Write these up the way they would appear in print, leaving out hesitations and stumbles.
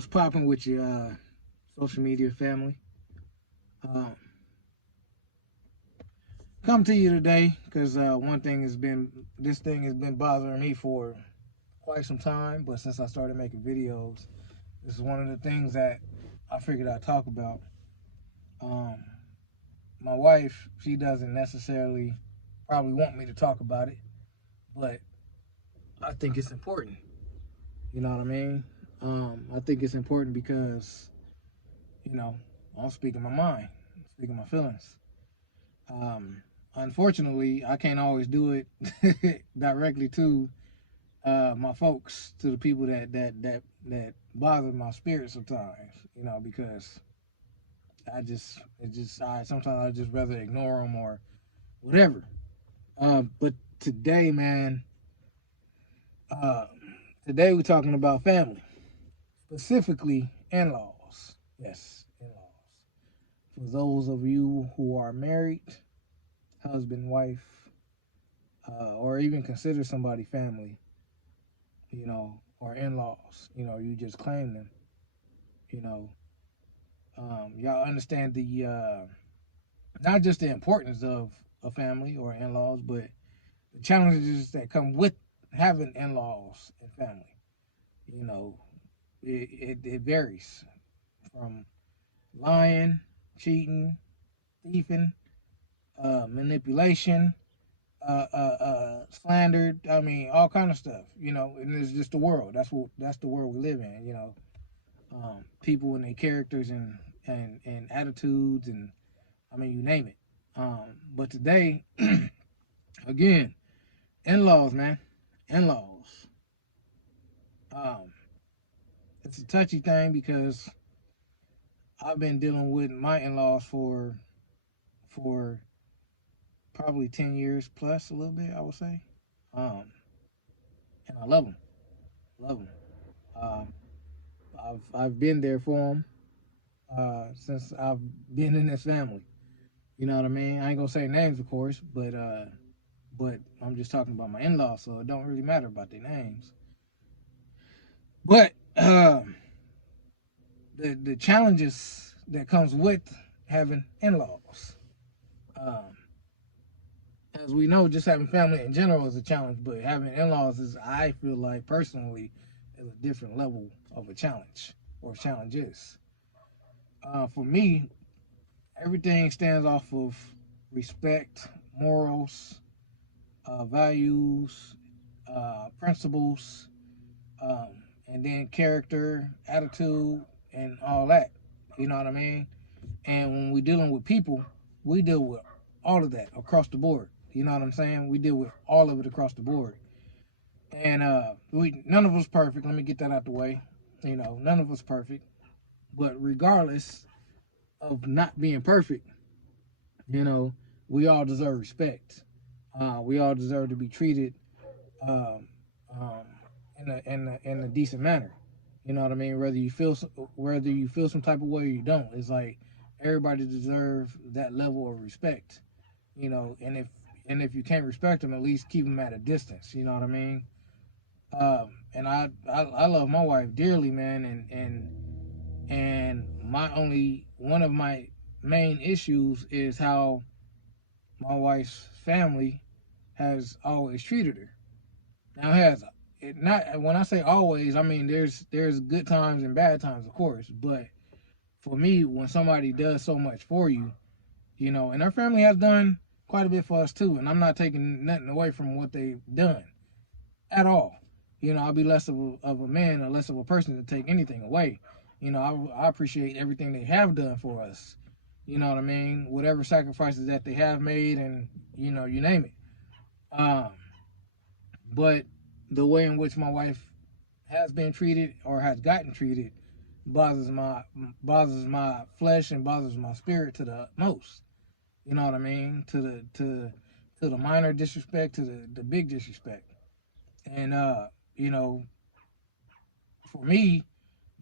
What's popping with your social media family? Um, Come to you today because one thing has been this thing has been bothering me for quite some time. But since I started making videos, this is one of the things that I figured I'd talk about. Um, my wife, she doesn't necessarily probably want me to talk about it, but I think it's important. You know what I mean? I think it's important because you know I'm speaking my mind, I'm speaking my feelings. Um, Unfortunately, I can't always do it directly to my folks, to the people that bother my spirit sometimes. Because I sometimes I just rather ignore them or whatever. But today, man, uh, today we're talking about family, specifically in-laws. Yes, in-laws. For those of you who are married, husband, wife, or even consider somebody family, or in-laws, you just claim them, you know. Y'all understand the not just the importance of a family or in-laws, but the challenges that come with having in-laws and family. You know, it varies from lying, cheating, thieving, manipulation, slandered. I mean, all kind of stuff. And it's just the world. That's the world we live in. People and their characters and attitudes, and I mean, you name it. But today, again, in-laws, man, in-laws. Um, it's a touchy thing because I've been dealing with my in-laws for probably 10 years plus, a little bit, I would say. Um, and I love them, love them. Um, I've been there for them since I've been in this family. You know what I mean? I ain't gonna say names, of course, but I'm just talking about my in-laws, so it don't really matter about their names. But the challenges that comes with having in-laws, um, as we know, just having family in general is a challenge, but having in-laws is, I feel like personally, is a different level of a challenge or challenges. For me, everything stands off of respect, morals, values, principles, um, and then character, attitude, and all that. You know what I mean? And when we're dealing with people, we deal with all of that across the board. You know what I'm saying? We deal with all of it across the board. And we none of us perfect. Let me get that out the way. None of us perfect. But regardless of not being perfect, you know, we all deserve respect. We all deserve to be treated um, um, in a decent manner. You know what I mean? Whether you feel some type of way or you don't, it's like everybody deserves that level of respect. And if you can't respect them, at least keep them at a distance. You know what I mean? And I love my wife dearly, man, and my only one of my main issues is how my wife's family has always treated her. Now has it not when I say always, I mean there's good times and bad times, of course, but for me, when somebody does so much for you, and our family has done quite a bit for us too, and I'm not taking nothing away from what they've done at all. I'll be less of a man or less of a person to take anything away. I appreciate everything they have done for us. You know what I mean? Whatever sacrifices that they have made, and you name it. Um, but the way in which my wife has been treated or has gotten treated bothers my flesh and bothers my spirit to the most. You know what I mean? To the minor disrespect, to the big disrespect. And you know, for me,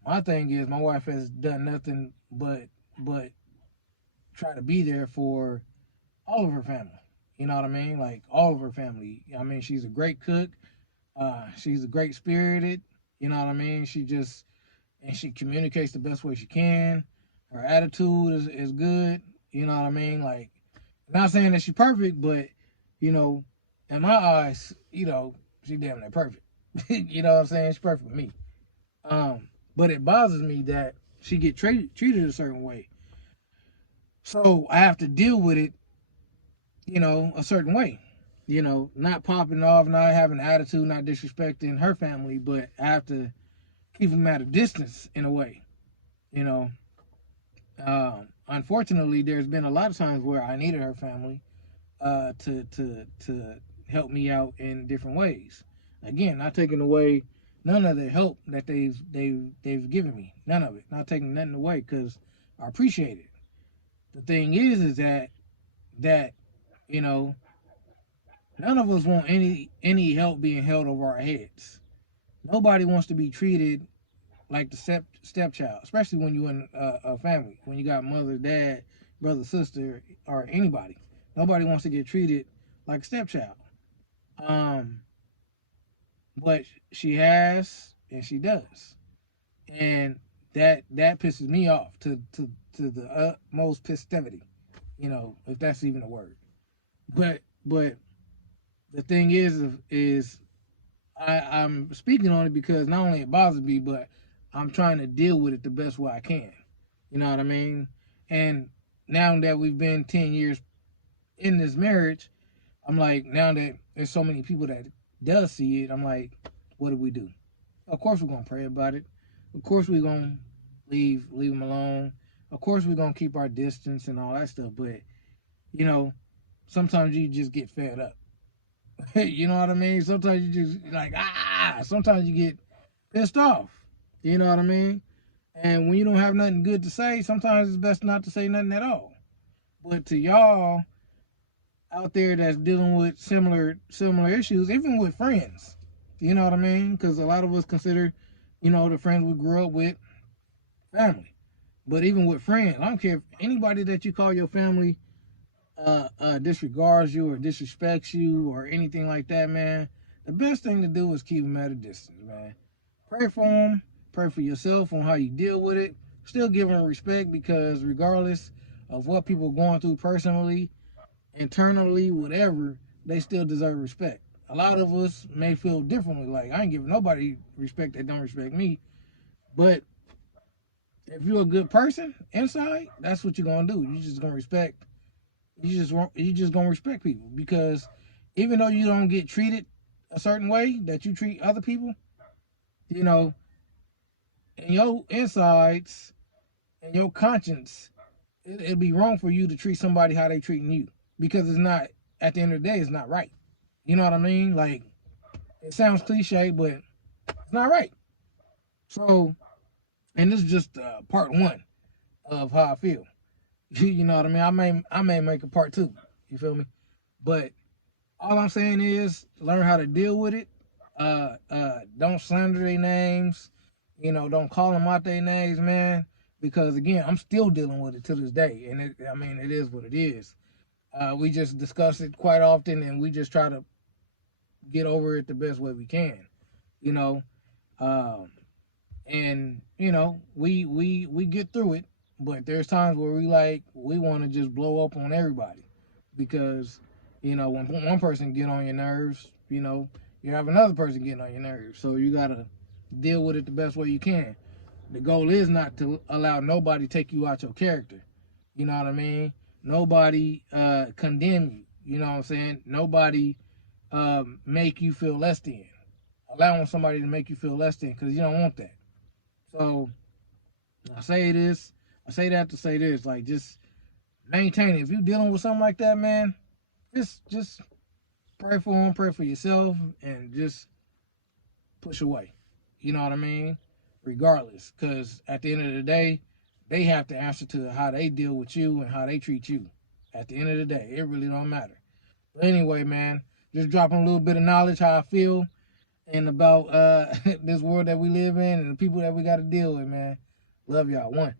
my thing is my wife has done nothing but try to be there for all of her family. You know what I mean? Like all of her family. I mean, she's a great cook. She's a great spirited. You know what I mean? She just and she communicates the best way she can. Her attitude is good. You know what I mean? Like, not saying that she's perfect, but you know, in my eyes, you know, she damn near perfect. You know what I'm saying? She's perfect with me. But it bothers me that she get treated a certain way. So I have to deal with it, you know, a certain way. You know, not popping off, not having attitude, not disrespecting her family, but I have to keep them at a distance in a way. You know, unfortunately, there's been a lot of times where I needed her family to help me out in different ways. Again, not taking away none of the help that they've given me, none of it. Not taking nothing away because I appreciate it. The thing is that you know none of us want any help being held over our heads. Nobody wants to be treated like the stepchild, especially when you're in a family, when you got mother, dad, brother, sister, or anybody. Nobody wants to get treated like a stepchild. Um, but she has and she does, and that pisses me off to the utmost festivity, you know, if that's even a word. But the thing is I'm speaking on it because not only it bothers me, but I'm trying to deal with it the best way I can. You know what I mean? And now that we've been 10 years in this marriage, I'm like, now that there's so many people that does see it, I'm like, what do we do? Of course we're gonna pray about it. Of course we're gonna leave them alone. Of course we're gonna keep our distance and all that stuff. But you know, sometimes you just get fed up. You know what I mean? Sometimes you just like Sometimes you get pissed off. You know what I mean? And when you don't have nothing good to say, sometimes it's best not to say nothing at all. But to y'all out there that's dealing with similar issues, even with friends, you know what I mean? Because a lot of us consider, you know, the friends we grew up with family. But even with friends, I don't care if anybody that you call your family disregards you or disrespects you or anything like that, man. The best thing to do is keep them at a distance, man. Pray for them. Pray for yourself on how you deal with it. Still give them respect because regardless of what people are going through personally, internally, whatever, they still deserve respect. A lot of us may feel differently. Like I ain't giving nobody respect that don't respect me. But if you're a good person inside, that's what you're gonna do. You just gonna respect. You just gonna respect people because even though you don't get treated a certain way that you treat other people, you know, in your insides and your conscience, it'd be wrong for you to treat somebody how they treating you because it's not. At the end of the day, it's not right. You know what I mean? Like it sounds cliche, but it's not right. So, and this is just part one of how I feel. You know what I mean? I may make a part two. You feel me? But all I'm saying is learn how to deal with it. Don't slander their names. You know, don't call them out their names, man. Because again, I'm still dealing with it to this day, and I mean, it is what it is. We just discuss it quite often, and we just try to get over it the best way we can. You know, um, and you know, we get through it. But there's times where we want to just blow up on everybody because you know when one person get on your nerves, you know you have another person getting on your nerves. So you gotta deal with it the best way you can. The goal is not to allow nobody take you out your character. You know what I mean? Nobody condemn you. You know what I'm saying? Nobody make you feel less than. Allowing somebody to make you feel less than because you don't want that. So I say this, I say that to say this, like just maintain it. If you're dealing with something like that, man, just pray for them, pray for yourself, and just push away. You know what I mean? Regardless, because at the end of the day, they have to answer to how they deal with you and how they treat you. At the end of the day, it really don't matter. But anyway, man, just dropping a little bit of knowledge how I feel and about this world that we live in and the people that we got to deal with, man. Love y'all. One.